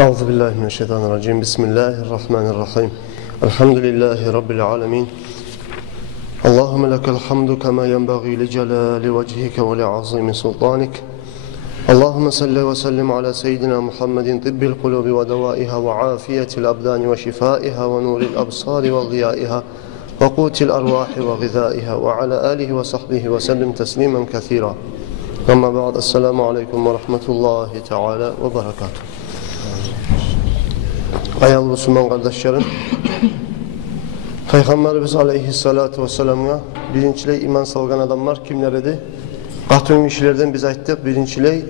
Euzubillahimineşşeytanirracim. Bismillahirrahmanirrahim. Elhamdülillahi Rabbil alemin. Allahümme lekel hamdu kema yenbaghi li celali vechike ve li azimi sultanik. Allahümme salli ve sellim ala seyyidina Muhammedin tibbil kulubi ve devaiha ve afiyetil abdani ve şifaiha ve nuril absari ve ziyaiha ve kutil arvahi ve gizaiha ve ala alihi ve sahbihi ve sellim teslimen kethira. Amma ba'd. Esselamu aleyküm ve rahmetullahi teala ve berekatuhu. Ayal Müslüman kardeşlerim, Peygamberimiz aleyhissalatu vesselam'a birinciley iman salgan adamlar kimler idi? Katun işlerden biz ayttık birinciley,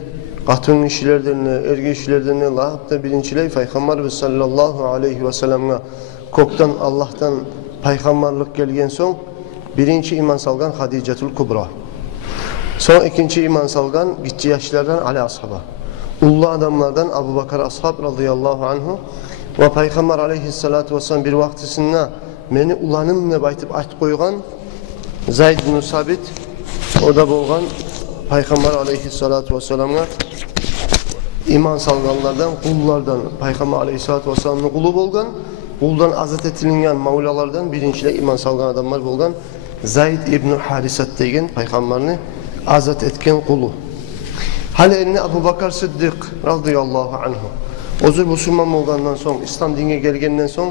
katun işlerden, ergi işlerden lahapta birinciley Peygamberimiz sallallahu aleyhi ve sellem'e koktan Allah'tan peygamberlik gelgen son birinci iman salgan Hadicetul Kubra. Son ikinci iman salgan gitçi yaşlardan Ali ashaba. Ullu adamlardan Abu Bakar ashab radıyallahu anhu ve Peygamber aleyhissalatu vesselam bir vaktisinde meni ulanım ne baytıp ayt koygan Zayd bin Sabit o da bolgan Peygamber aleyhissalatu vesselam'a iman salganlardan, kullardan Peygamber aleyhissalatu vesselam'ın kulu bolgan, kuldan azat etilingen mavlalardan birinciyle iman salgan adamlar bolgan Zayd ibn Harisat degen Peygamberini azat etken kulu. Hal eline Abu Bakar Sıddık radıyallahu anhu. Ozur Müslüman olgandan son, İslam dinine gelgenden son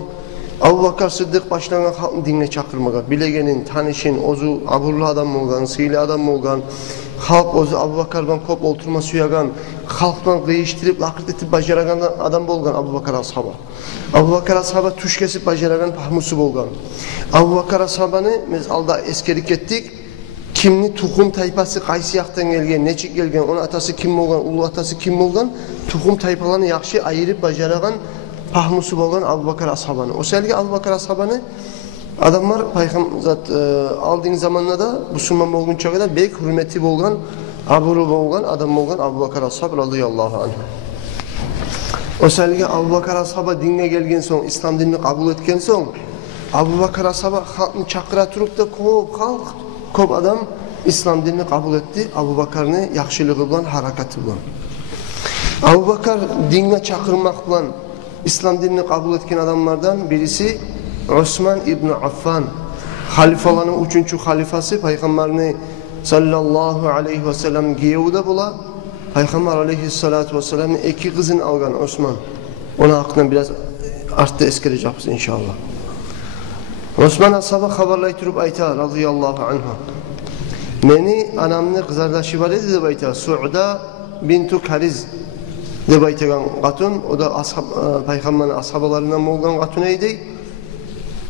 Abu Bakar Sıddık başlanan halkın dinine çakırmaga. Bilegenin, tanışın, ozu aburlu adam olgan, sıylı adam olgan, halk ozu Abu Bakar'dan kop olturma suyagan, halktan değiştirip lakırt etip bacaragan adam bolgan Abu Bakar ashaba. Abu Bakar ashaba tuş kesip bacaragan pahmusu bolgan. Abu Bakar ashabanı biz alda eskerik ettik. Kimni tukum taypası qaysı yaktan gelgen, neçik gelgen, onun atası kim bolgan, ulu atası kim bolgan, tukum taypalarını yaxşı ayırıp bacaragan pahmusu bolgan Abu Bakar ashabanı. O selge Abu Bakar ashabanı adamlar Peygamber aldığın zamanla da Müslüman bolgun çağda bek hürmeti bolgan, aburu bolgan adam bolgan Abu Bakar ashab radıyallahu anh. O selge Abu Bakar ashaba dinine gelgen son, İslam dinini kabul etken son, Abu Bakar ashaba halkını çakıra turup da halk kop adam İslam dinini kabul etti. Abu Bakar'ın yakşılığı bilen, harakatı bilen. Abu Bakar dinine çakırmak bilen İslam dinini kabul etken adamlardan birisi Osman İbn Affan. Halifaların üçüncü halifası Peygamberini sallallahu aleyhi ve sellem giyevde bula. Peygamber aleyhissalatu ve sellem'in iki kızını algan Osman. Ona hakkında biraz arttı eskereceğiz inşallah. Osman ashaba haberlaytırıp ayta radıyallahu anha. Meni anamni kızardaşı var edi de bayta Su'da bintu Kariz de baytagan katun. O da Peygamber'in ashabalarından bolgan katun eydi.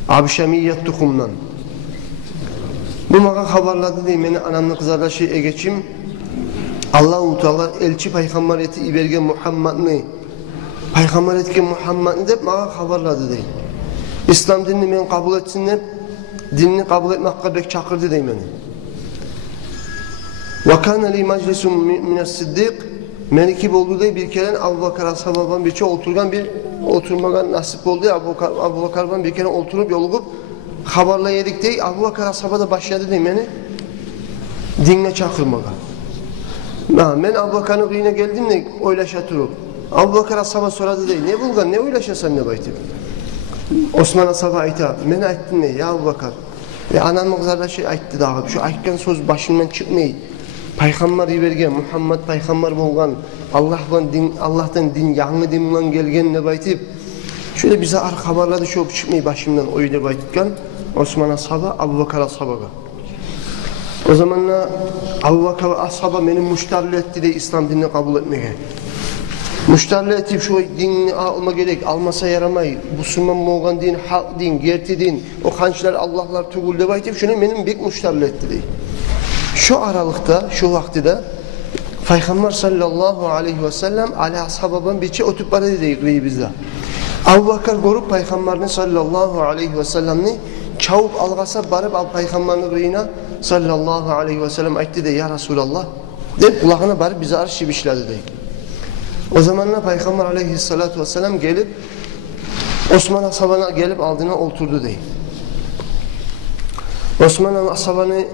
Abşemiyyet tukumdan. Bu mağa haberladı dey meni anamni kızardaşı egeçim. Allah-u Teala elçi Peygamber eti ibergen Muhammed'ni Peygamber etken Muhammed'ni de mağa haberladı dey. İslam dinini men kabul etsinler, dinini kabul etmekle bek çakırdı dey meni. Ve kana li meclisun mine's-siddiq meniki boldu dey bir kere Abu Bakar ashababan birçe oturgan bir oturmagan nasip oldu. Abu Bakar'dan bir kere oturup yolup haberla yedik dey. Abu Bakar ashaba da başladı dey meni dinine çakırmaga. Men Abu Bakar'ın kıyına geldim de oylaşa turup. Abu Bakar ashaba soradı dey. Ne bulgan, ne oylaşasan ne baytı? Osman ashaba ayta, men ayttın ne ya Abu Bakar? Anamın kızardaşı ayttı dağı. Şu aytkan söz başından çıkmayı. Peygamber ibergen, Muhammed peygamber bolgan, Allah'tan din, yanlı din bilen gelgen ne baytip. Şöyle bize haberladı şu çıkmayı başımdan öyle baytkan. Osman ashaba, Abu Bakar ashabaga. O zamanla Abu Bakar ashaba beni müşterli etti de İslam dinini kabul etmeye. Müşterli etip şu dinini alma gerek, almasa yaramay. Müslüman bolgan din, hak din, gerti din, o kançlar Allah'lar tugul de baytip şunu benim bek müşterli etti dey. Şu aralıkta, şu vaktide Peygamber sallallahu aleyhi ve sellem Ali ashababan birçe otup bana dedi bizde. Abu Bakar gorup Peygamberin sallallahu aleyhi ve sellem'ni çavup algasa barıp Peygamberin rıyına sallallahu aleyhi ve sellem aytti de ya Resulallah deyip kulağına barıp bize arşiv işledi dey. O zamanla Peygamber aleyhissalatu vesselam gelip Osman ashabana gelip aldığına oturdu dey. Osman ashabanı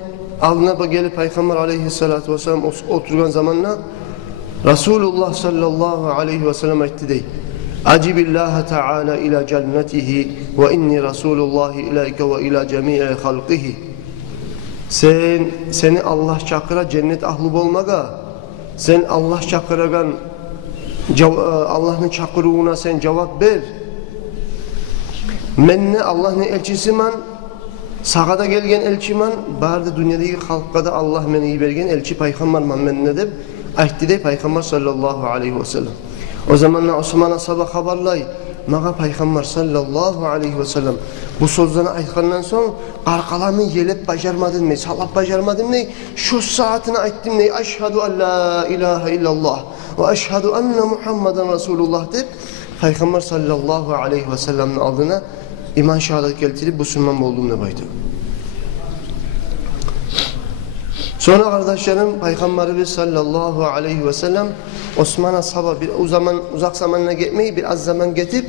aldığına gelip Peygamber aleyhissalatu vesselam oturgan zamanla Resulullah sallallahu aleyhi ve sellem aytti dey. Acibillaha Teala ila cennetihi ve inni Resulullah ileyke ve ila cemii halqihi. Seni Allah çakıra cennet ahlı olmaga, sen Allah çakıragan Allah'ın çakırığına sen cevap ver. Menne Allah'ın elçisiman, sağada gelgen elçiman, barda dünyadaki halkada Allah meni bergen elçi paygambarman menne deb aytdı de paygambar sallallahu aleyhi ve sellem. O zamanla Osman'a sabah haberlay, mağa paygambar sallallahu aleyhi ve sellem bu sözlerini aytkandan soň arkalarını yelep bajarmadın ne, salap bajarmadın ne, şu saatini ayttım ne, eşhedü en la ilahe illallah ve eşhedü enne Muhammeden Resulullah deb paygambar sallallahu aleyhi ve sellem'in aldığına iman şehadet keltirip Müslüman olduğumda baydı. Sonra kardeşlerim Peygamberimiz sallallahu aleyhi ve sellem Osman'a sabah uzak zamanına gitmeyi biraz zaman getip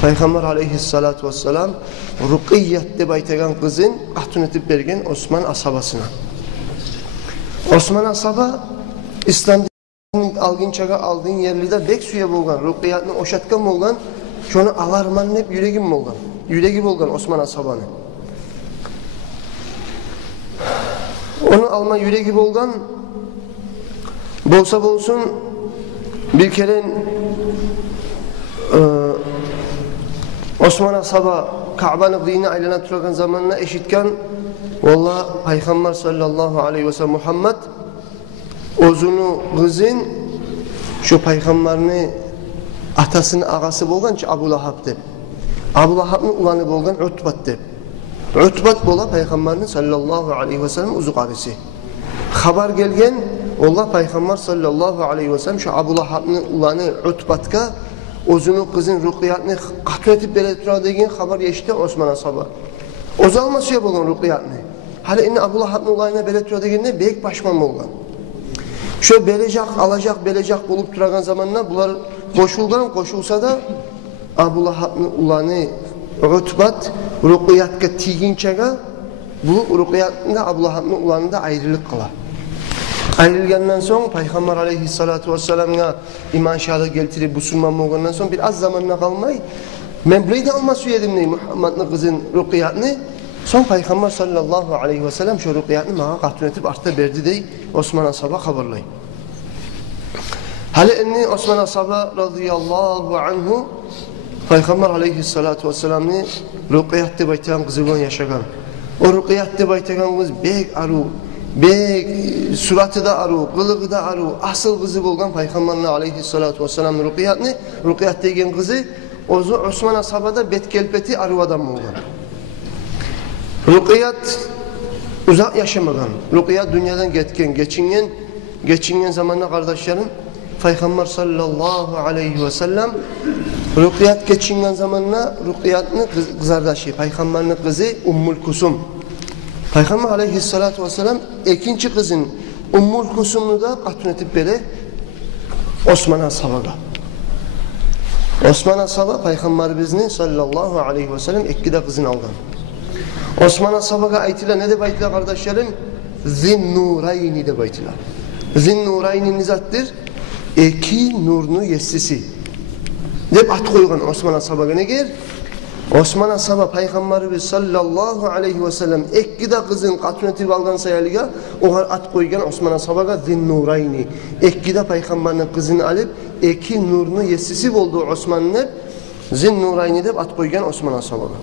Peygamber aleyhissalatu vesselam Rukiyyet de baytagan kızın ahtun etip bergen Osman asabasına. Osman asaba İslam'ın aldığın yerlide bek suya bolgan, Rukiyyetini oşatkan bolgan, şonu alarman hep yüregim bolgan. Yüreği bolgan Osman asabanı. Onu alma yüreği bolgan bolsa bolsun bir kere Osman asaba Ka'ba'nın dini aylana turagan zamanına eşitken vallahi Peygamber sallallahu aleyhi ve sellem Muhammed ozunu kızın şu peygamberini atasının ağası bolgan ki Abu Lahab deb. Abu Lahab'ın ulanı bolgan Utbat deb. Utbat bola Peygamberin sallallahu aleyhi ve sellem uzu qarisi. Haber gelgen Allah Peygamber sallallahu aleyhi ve sellem şu Abu Lahab'ın ulanı Utbat'ka ozunu kızın Rukiyyetini qatl etip bere tura degen haber yeşti Osman asaba. Ozalma suya bolgan Rukiyyetini. Hali inni Abu Lahab'ın ulanına bere tura degende bek başman bolgan. Şu belecek, alacak, belecek bulup turagan zamanla bular koşulsa da Abu Lahab'ın ulanı Utbat Rukiyyet'e tiginçege bu Rukiyyet'inde Abu Lahab'ın ulanında ayrılık kıla. Ayrılgandan sonra Peygamber aleyhissalatu vesselam'a iman şehadet getirip Müslüman olgandan sonra bir az zamanına kalmay men bileydi alması yedim ney Muhammed'in kızın Rukiyyet'ini son Peygamber sallallahu aleyhi ve sellem şu Rukiyyet'ini mağa qatun etip artta berdi dey Osman asaba haberlay. Hali enni Osman asaba radıyallahu anhu Peygamber aleyhissalatu vesselam'ni Rukiyyet'te baytagan kızı bilen yaşagan. O Rukiyyet'te baytagan kız bek aru, bek suratı da aru, kılığı da aru, asıl kızı bolgan Peygamber aleyhissalatu vesselam'ni Rukiyyet degen kızı ozu Osman asabada betkelpeti aru adam bolgan. Rukiyyet uzak yaşamagan. Rukiyyet dünyadan geçingen zamanla kardeşlerim Peygamber sallallahu aleyhi ve sellem Rukiyyet geçingen zamanla Rukiyyet'in kızardaşı, Peygamber'in kızı Ummul Kusum. Peygamber aleyhissalatu vesselam ikinci kızın Ummul Kusum'unu da qatl etip bere Osman asabaga. Osman asaba Peygamberimizin sallallahu aleyhi ve sellem ikkide kızını aldı. Osman asabaga aytılar ne de baytılar kardeşlerim? Zinnurayni de baytılar. Zinnurayni nizattır? İki nurnu yessisi. Dep at koygan Osman asabaga ne ger? Osman asaba Peygamberimiz sallallahu aleyhi ve sellem ikkide kızın qatl etip algan sayaliga oğar at koygan Osman asabaga Zinnurayni. Ikkide Peygamberinin kızını alıp iki nurnu yessisi oldu Osman'ın Zinnurayni dep at koygan Osman asabaga.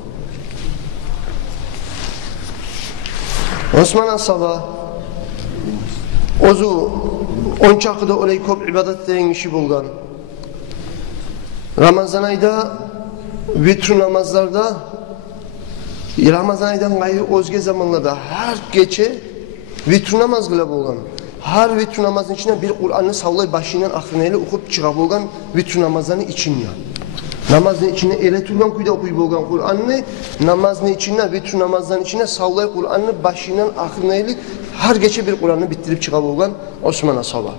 Osman asaba ozu onçakıda olay köp ibadet degen işi bolgan. Ramazan ayda vitr namazlarda Ramazan aydan gayrı özge zamanlarda her gece vitr namaz kıla bolgan. Her vitr namazın içine bir Kur'an'ı savlay başından ahirine okup çığa bolgan vitr namazının içinde. Namazın içine ele turgan kuyda okuyup bolgan Kur'an'ı namazın içine vitr namazların içine savlay Kur'an'ı başından ahirine her gece bir Kur'an'ı bitirip çığa bolgan Osman asaba.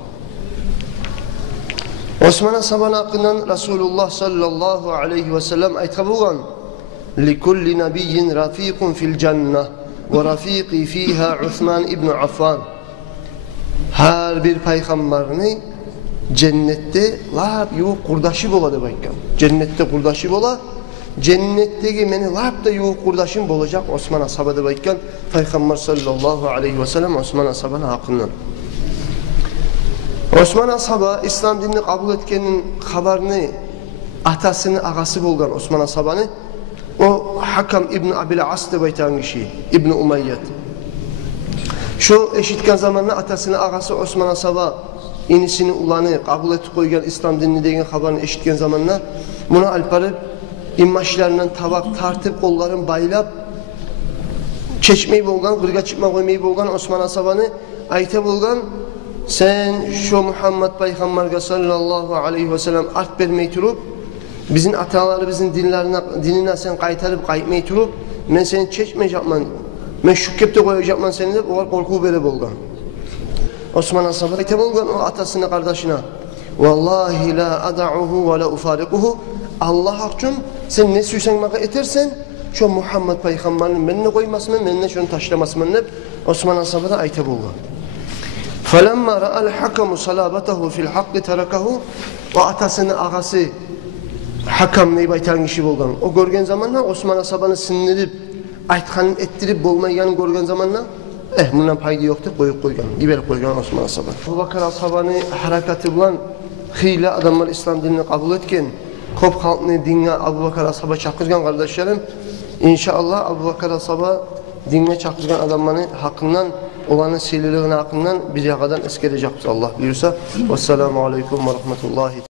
Osman asabanın hakkından Resulullah sallallahu aleyhi ve sellem aytqa bolgan likulli nabiyyin rafiqun fil cenneh ve rafiqi fiha Osman ibn Affan. Her bir peygamberini cennette lab yo'q qurdashi bo'ladi baykan. Cennette qurdashi bo'la, cennetteki meni lab da yo'q qurdashim bo'lajak Osman ashaba deb aytgan Payg'ambar sallallohu alayhi vasallam Osman ashabani haqidan. Osman ashaba islom dinini qabul etganning xabarini atasini ag'asi bo'lgan Osman ashabani o Hakam ibn Abil As deb aytgan kishi ibn Umayyad. Şu eşitken zamanla atasını ağası Osman ashaba inisini ulanı kabul etip koygan İslam dinini degan xabarını eşitken zamanla buna alparıp immaşlarından tabak tartıp kolların baylap çeşmeyi bolgan, kırga çıkma koymayı bolgan Osman ashabani ayta bolgan sen şu Muhammed Peygamber'e sallallahu aleyhi ve sellem art vermeyi turup bizim ataları bizim dinine sen kaytarıp kaytmayı turup ben seni çeşmeyecekman men şükkepte koyacakman seni de o korku bere bolgan. Osman ashaba ayta bolgan o atasına kardeşine vallahi la ada'uhu ve la ufariquhu Allah için sen ne süysen bana etersen şu Muhammed Peygamber'in benimle koymasın benimle şunu taşlamasın deb Osman ashaba da ayta bolgan. Falamma ra'al hakamu salabatahu fil haqqi tarakahu o atasının ağası Hakam neyip aytan kişi bolgan. O görgen zamanla Osman ashabani sindirip aytkanın ettirip bolmayganını görgen zamanla bundan payda yoktu koyup koygan. İberip koygan Osman ashaba. Abu Bakr ashabani harakati bilan xeyli adamlar İslam dinini kabul etken, ko'p xalqni dinga Abu Bakr ashaba chaqirgan kardeşlerim. İnşallah Abu Bakr ashaba dinga chaqirgan adamlarning haqqından, ularning siyliligini haqqından bir yaqadan eskerecekmiz Allah buyursa. Vesselamu aleyküm ve rahmetullahi